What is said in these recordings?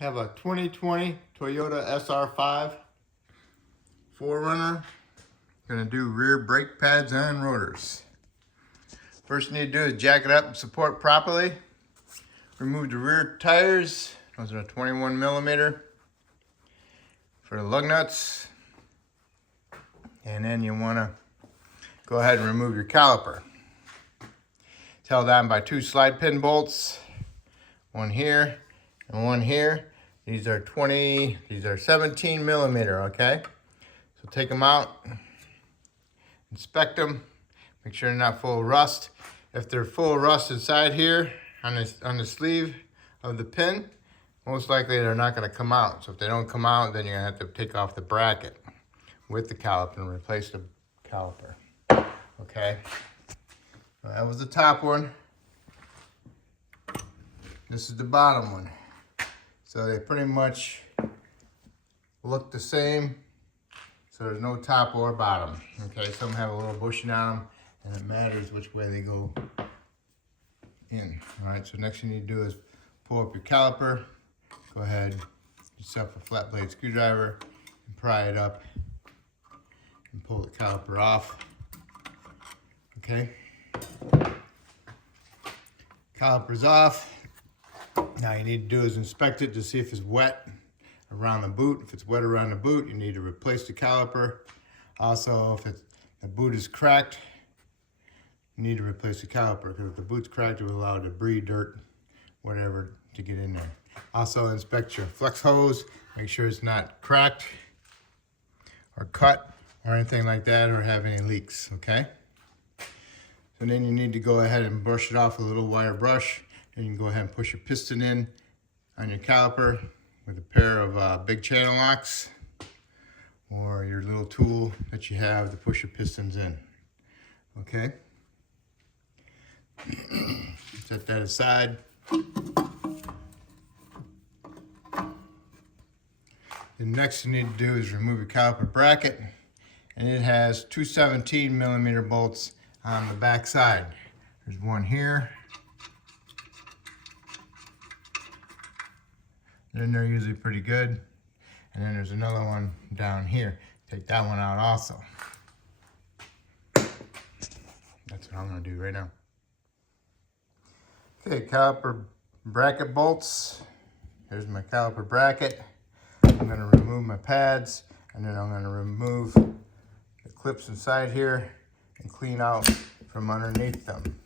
Have a 2020 Toyota SR5 4Runner. Gonna do rear brake pads and rotors. First you need to do is jack it up and support properly. Remove the rear tires. Those are 21 millimeter for the lug nuts. And then you wanna go ahead and remove your caliper. It's held on by two slide pin bolts. One here and one here. These are 17 millimeter, okay? So take them out, inspect them, make sure they're not full of rust. If they're full of rust inside here on the sleeve of the pin, most likely they're not gonna come out. So if they don't come out, then you're gonna have to take off the bracket with the caliper and replace the caliper, okay? Well, that was the top one. This is the bottom one. So they pretty much look the same. So there's no top or bottom. Okay, some have a little bushing on them, and it matters which way they go in. All right, so next thing you need to do is pull up your caliper. Go ahead, get yourself a flat blade screwdriver and pry it up and pull the caliper off. Okay, caliper's off. Now you need to do is inspect it to see if it's wet around the boot. If it's wet around the boot, you need to replace the caliper. Also, if the boot is cracked, you need to replace the caliper, because if the boot's cracked, it will allow debris, dirt, whatever to get in there. Also, inspect your flex hose. Make sure it's not cracked or cut or anything like that, or have any leaks, okay? So then you need to go ahead and brush it off with a little wire brush. And you can go ahead and push your piston in on your caliper with a pair of big channel locks, or your little tool that you have to push your pistons in. Okay? Set that aside. The next you need to do is remove your caliper bracket, and it has two 17 millimeter bolts on the back side. There's one here. Then they're usually pretty good. And then there's another one down here. Take that one out also. That's what I'm gonna do right now. Okay, caliper bracket bolts. Here's my caliper bracket. I'm gonna remove my pads, and then I'm gonna remove the clips inside here and clean out from underneath them.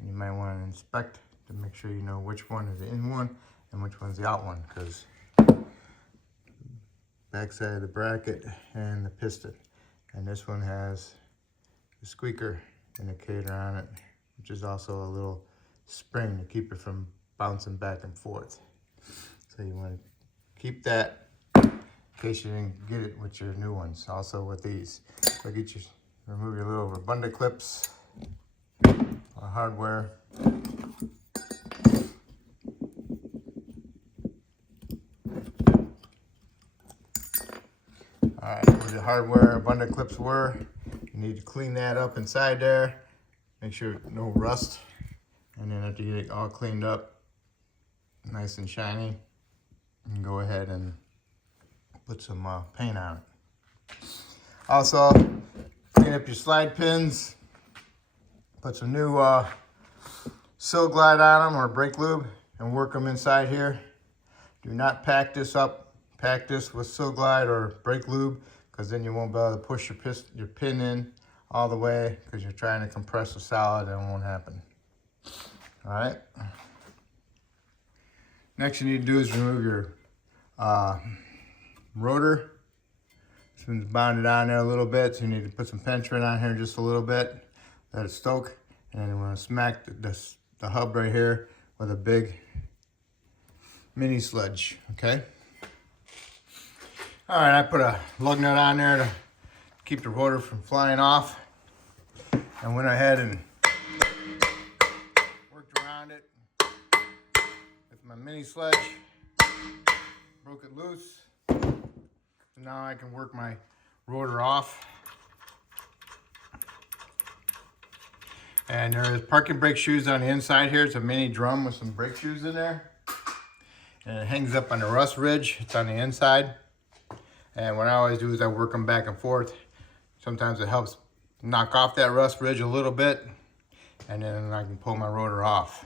You might want to inspect to make sure you know which one is the in one and which one's the out one, because back side of the bracket and the piston, and this one has the squeaker indicator on it, which is also a little spring to keep it from bouncing back and forth. So you want to keep that in case you didn't get it with your new ones. Also with these, so remove your little Robunda clips. Hardware. Alright, where the hardware bundle clips were, you need to clean that up inside there. Make sure no rust. And then after you get it all cleaned up, nice and shiny, you can go ahead and put some paint on it. Also, clean up your slide pins. Put some new Sil Glide on them, or brake lube, and work them inside here. Do not pack this up. Pack this with Sil Glide or brake lube, because then you won't be able to push your pin in all the way, because you're trying to compress the solid and it won't happen. All right. Next you need to do is remove your rotor. This one's bonded on there a little bit, so you need to put some pentrine on here just a little bit. Let it stoke, and then we're going to smack the hub right here with a big mini sludge, okay? All right, I put a lug nut on there to keep the rotor from flying off. I went ahead and worked around it with my mini sledge, broke it loose. So now I can work my rotor off. And there is parking brake shoes on the inside here. It's a mini drum with some brake shoes in there. And it hangs up on the rust ridge. It's on the inside. And what I always do is I work them back and forth. Sometimes it helps knock off that rust ridge a little bit. And then I can pull my rotor off.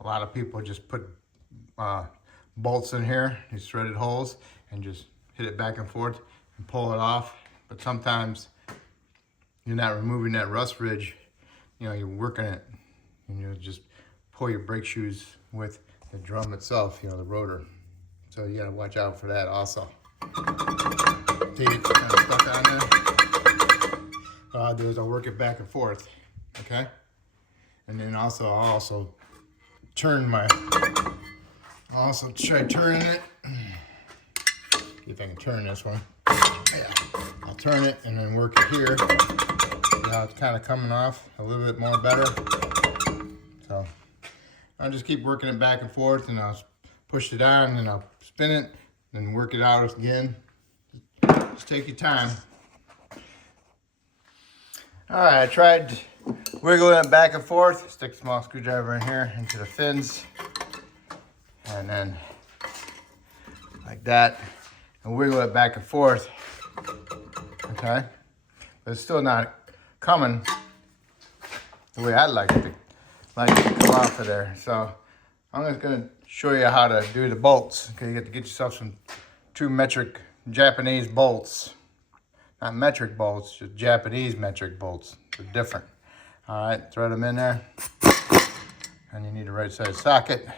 A lot of people just put bolts in here, these threaded holes, and just hit it back and forth and pull it off. But sometimes you're not removing that rust ridge. You know, you're working it, and you just pull your brake shoes with the drum itself, you know, the rotor. So you gotta watch out for that also. See, it's kind of stuck on there. What I'll do is I'll work it back and forth, okay? And then also, I'll also try turning it. See if I can turn this one. Yeah, I'll turn it and then work it here. Now it's kind of coming off a little bit more better. So I'll just keep working it back and forth, and I'll push it on, and I'll spin it, and work it out again. Just take your time. All right, I tried wiggling it back and forth. Stick a small screwdriver in here into the fins, and then like that, and wiggle it back and forth. Okay, but it's still not coming the way I'd like it to come off of there. So I'm just gonna show you how to do the bolts. Okay, you got to get yourself some true metric Japanese bolts. Not metric bolts, just Japanese metric bolts. They're different. All right, thread them in there. And you need a right side socket.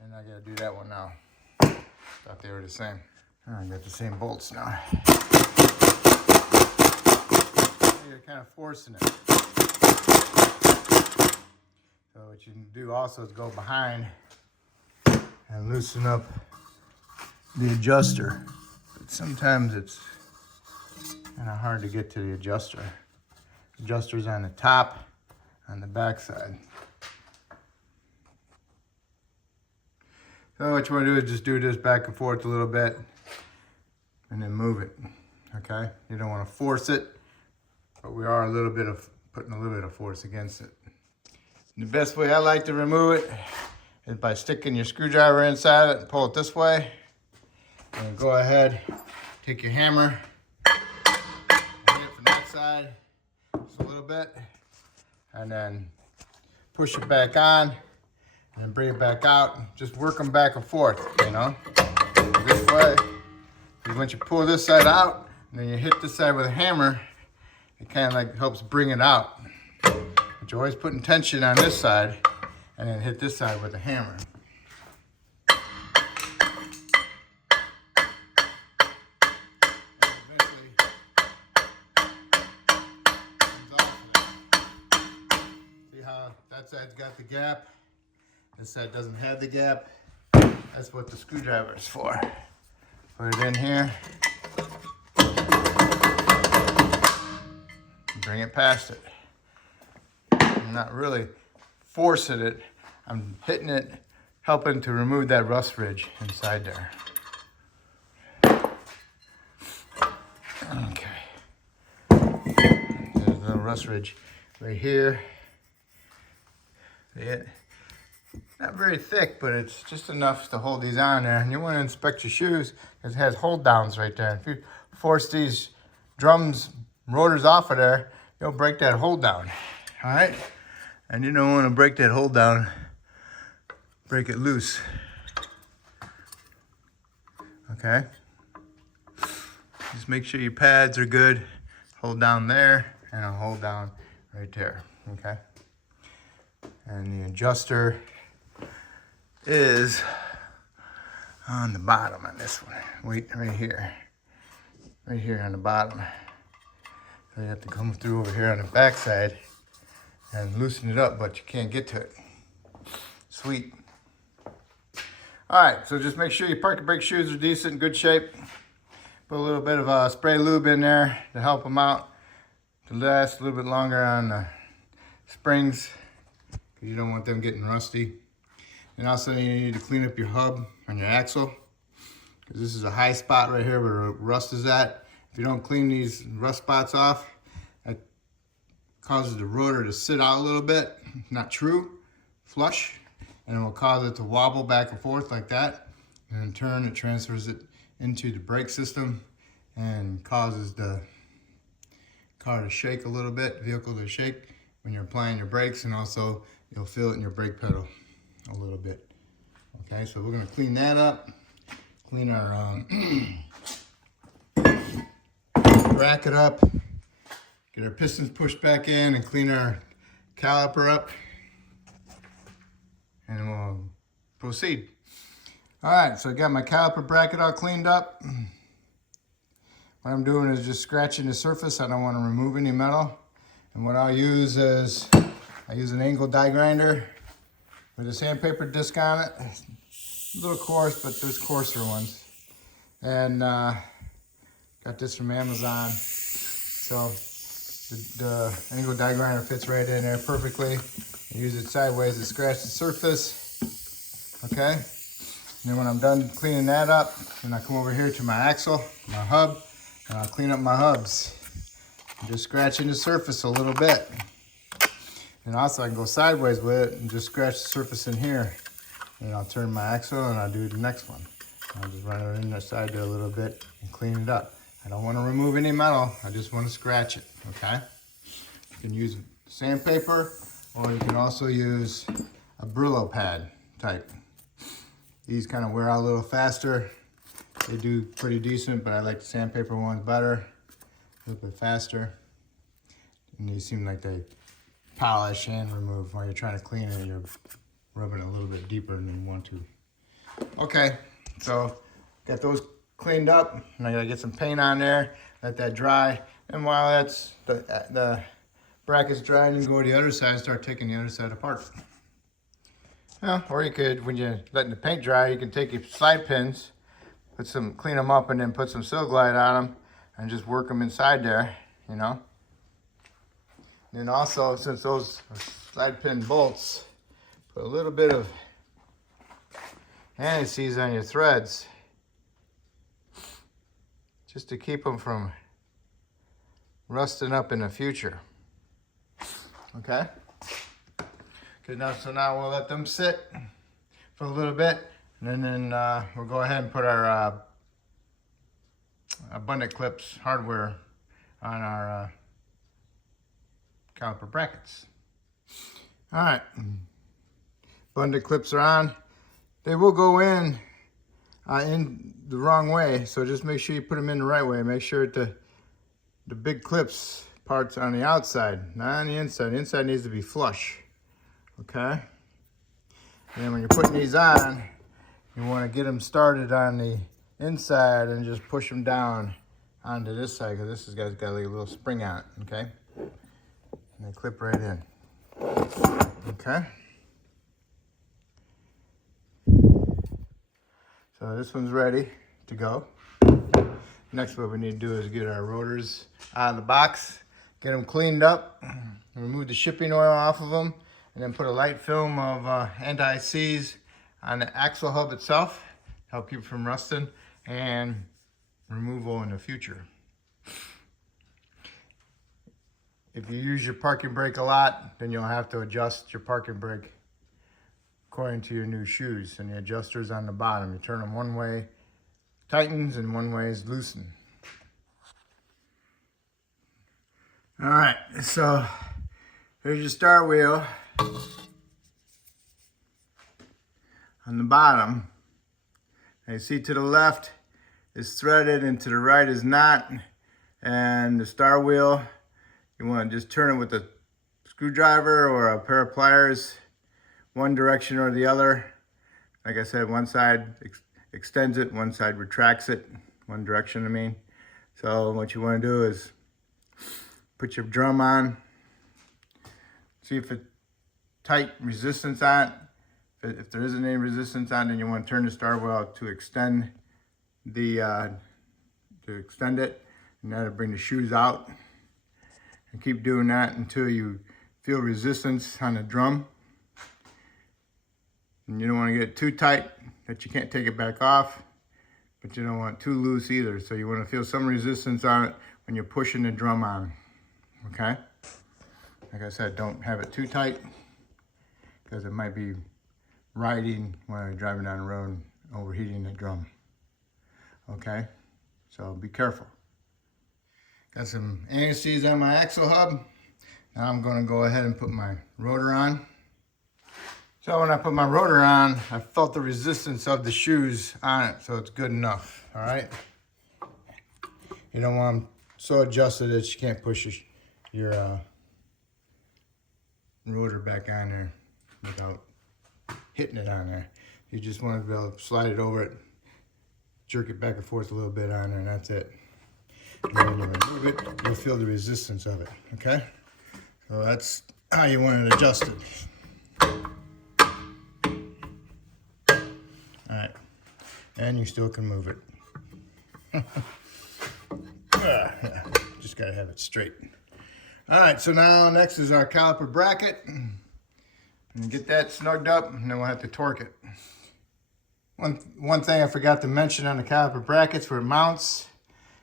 And I gotta do that one now. Thought they were the same. I got the same bolts now. You're kind of forcing it. So what you can do also is go behind and loosen up the adjuster. But sometimes it's kind of hard to get to the adjuster. Adjuster's on the top, on the back side. So what you want to do is just do this back and forth a little bit and then move it, okay? You don't want to force it, but we are putting a little bit of force against it. And the best way I like to remove it is by sticking your screwdriver inside it and pull it this way. And go ahead, take your hammer, and hit it from that side just a little bit, and then push it back on, and then bring it back out. Just work them back and forth, you know, this way. Because once you pull this side out, and then you hit this side with a hammer, it kind of like helps bring it out. But you're always putting tension on this side, and then hit this side with a hammer. See how that side's got the gap? This side doesn't have the gap. That's what the screwdriver is for. Put it in here. Bring it past it. I'm not really forcing it. I'm hitting it, helping to remove that rust ridge inside there. Okay. There's a little rust ridge right here. See it? Not very thick, but it's just enough to hold these on there. And you want to inspect your shoes because it has hold downs right there. If you force these rotors off of there, you'll break that hold down. All right? And you don't want to break that hold down. Break it loose. Okay? Just make sure your pads are good. Hold down there and a hold down right there. Okay? And the adjuster is on the bottom on this one. Wait, right here. Right here on the bottom. So you have to come through over here on the back side and loosen it up, but you can't get to it. Sweet. All right, so just make sure your parking brake shoes are decent, in good shape. Put a little bit of spray lube in there to help them out, to last a little bit longer on the springs, because you don't want them getting rusty. And also you need to clean up your hub on your axle, because this is a high spot right here where rust is at. If you don't clean these rust spots off, that causes the rotor to sit out a little bit, not true, flush, and it will cause it to wobble back and forth like that. And in turn, it transfers it into the brake system and causes the car to shake a little bit, vehicle to shake when you're applying your brakes, and also you'll feel it in your brake pedal a little bit. Okay, so we're gonna clean that up, clean our bracket up, get our pistons pushed back in, and clean our caliper up, and we'll proceed. All right, so I got my caliper bracket all cleaned up. What I'm doing is just scratching the surface. I don't want to remove any metal. And what I'll use is, I use an angle die grinder with a sandpaper disc on it. A little coarse, but there's coarser ones. And got this from Amazon. So the angle die grinder fits right in there perfectly. I use it sideways to scratch the surface. Okay. And then when I'm done cleaning that up, then I come over here to my axle, my hub, and I'll clean up my hubs. I'm just scratching the surface a little bit. And also I can go sideways with it and just scratch the surface in here. And I'll turn my axle and I'll do the next one. I'll just run it in the side there a little bit and clean it up. I don't want to remove any metal, I just want to scratch it, okay? You can use sandpaper, or you can also use a Brillo pad type. These kind of wear out a little faster. They do pretty decent, but I like the sandpaper ones better, a little bit faster. And these seem like they polish and remove. While you're trying to clean it, you're rubbing it a little bit deeper than you want to. Okay, so got those cleaned up, and I gotta get some paint on there, let that dry. And while that's the bracket's drying, you can go to the other side and start taking the other side apart. Well, or you could, when you're letting the paint dry, you can take your slide pins, clean them up, and then put some Sil Glide on them, and just work them inside there, you know. And then also, since those are slide pin bolts, put a little bit of anti-seize on your threads, just to keep them from rusting up in the future. Okay? So now we'll let them sit for a little bit, and then we'll go ahead and put our abundant clips hardware on our caliper brackets. All right, abundant clips are on. They will go in the wrong way, so just make sure you put them in the right way. Make sure the big clips parts on the outside, not on the inside. The inside needs to be flush. Okay, and then when you're putting these on, you want to get them started on the inside and just push them down onto this side, because this has got like a little spring on it. Okay, and they clip right in. Okay, so this one's ready to go. Next, what we need to do is get our rotors out of the box, get them cleaned up, remove the shipping oil off of them, and then put a light film of anti-seize on the axle hub itself, help keep it from rusting, and removal in the future. If you use your parking brake a lot, then you'll have to adjust your parking brake according to your new shoes, and the adjuster's on the bottom. You turn them one way, tightens, and one way is loosen. All right, so here's your start wheel. On the bottom, you see to the left is threaded and to the right is not. And the star wheel, you want to just turn it with a screwdriver or a pair of pliers, one direction or the other. Like I said, one side extends it, one side retracts it, one direction I mean. So what you want to do is put your drum on, see if it's tight resistance on it. If there isn't any resistance on it, then you want to turn the star wheel to extend it, and that'll bring the shoes out. And keep doing that until you feel resistance on the drum. And you don't want to get it too tight that you can't take it back off, but you don't want it too loose either. So you want to feel some resistance on it when you're pushing the drum on. Okay? Like I said, don't have it too tight because it might be riding when you're driving down the road and overheating the drum. Okay, so be careful. Got some anti-seize on my axle hub. Now I'm going to go ahead and put my rotor on. So when I put my rotor on, I felt the resistance of the shoes on it, so it's good enough. All right. You don't want them so adjusted that you can't push your rotor back on there without hitting it on there. You just want to be able to slide it over it, jerk it back and forth a little bit on there, and that's it. And then when you remove it, you'll feel the resistance of it, okay? So that's how you want it adjusted. All right, and you still can move it. Just gotta have it straight. All right, so now next is our caliper bracket. And get that snugged up, and then we'll have to torque it. One thing I forgot to mention on the caliper brackets where it mounts,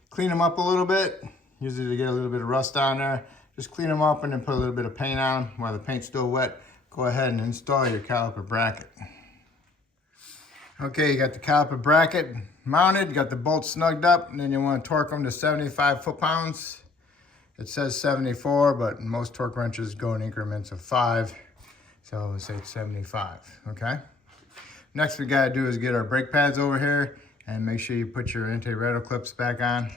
clean them up a little bit. Usually they get a little bit of rust on there. Just clean them up and then put a little bit of paint on them. While the paint's still wet, go ahead and install your caliper bracket. Okay, you got the caliper bracket mounted, you got the bolts snugged up, and then you want to torque them to 75 foot-pounds. It says 74, but most torque wrenches go in increments of 5. So let's say it's 75, okay? Next we gotta do is get our brake pads over here and make sure you put your anti-rattle clips back on.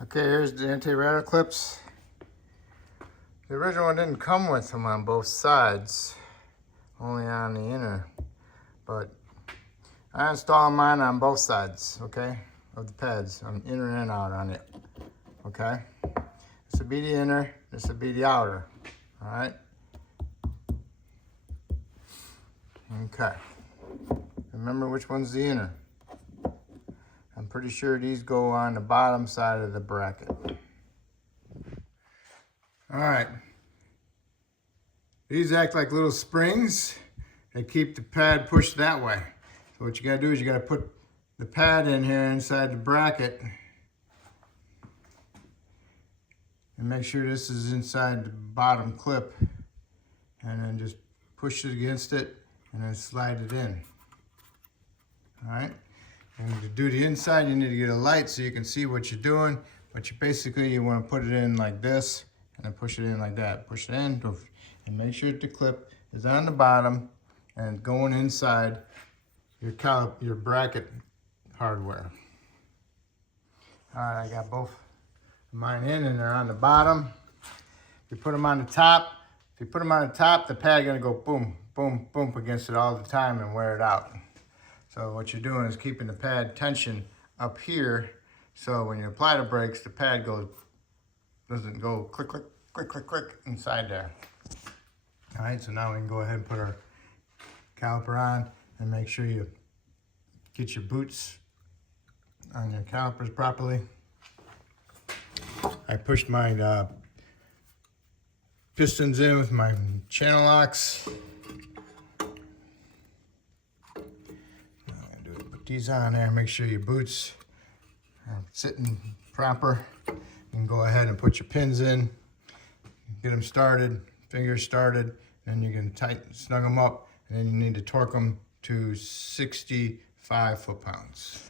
Okay, here's the anti-rattle clips. The original one didn't come with them on both sides, only on the inner. But I installed mine on both sides, okay, of the pads, on inner and out on it, okay? This will be the inner, this will be the outer, all right? Okay, remember which one's the inner. I'm pretty sure these go on the bottom side of the bracket. All right, these act like little springs. They keep the pad pushed that way. So what you gotta do is you gotta put the pad in here inside the bracket and make sure this is inside the bottom clip, and then just push it against it and then slide it in. All right, and to do the inside you need to get a light so you can see what you're doing, but you want to put it in like this and then push it in like that. Push it in and make sure that the clip is on the bottom and going inside your bracket hardware. All right, I got both of mine in and they're on the bottom. You put them on the top. If you put them on the top, the pad gonna go boom, boom, boom against it all the time and wear it out. So what you're doing is keeping the pad tension up here, so when you apply the brakes, the pad doesn't go click, click, click, click, click inside there. All right, so now we can go ahead and put our caliper on and make sure you get your boots on your calipers properly. I pushed my pistons in with my channel locks. Put these on there, make sure your boots are sitting proper. You can go ahead and put your pins in, get them started, fingers started, and you can snug them up, and then you need to torque them to 65 foot-pounds.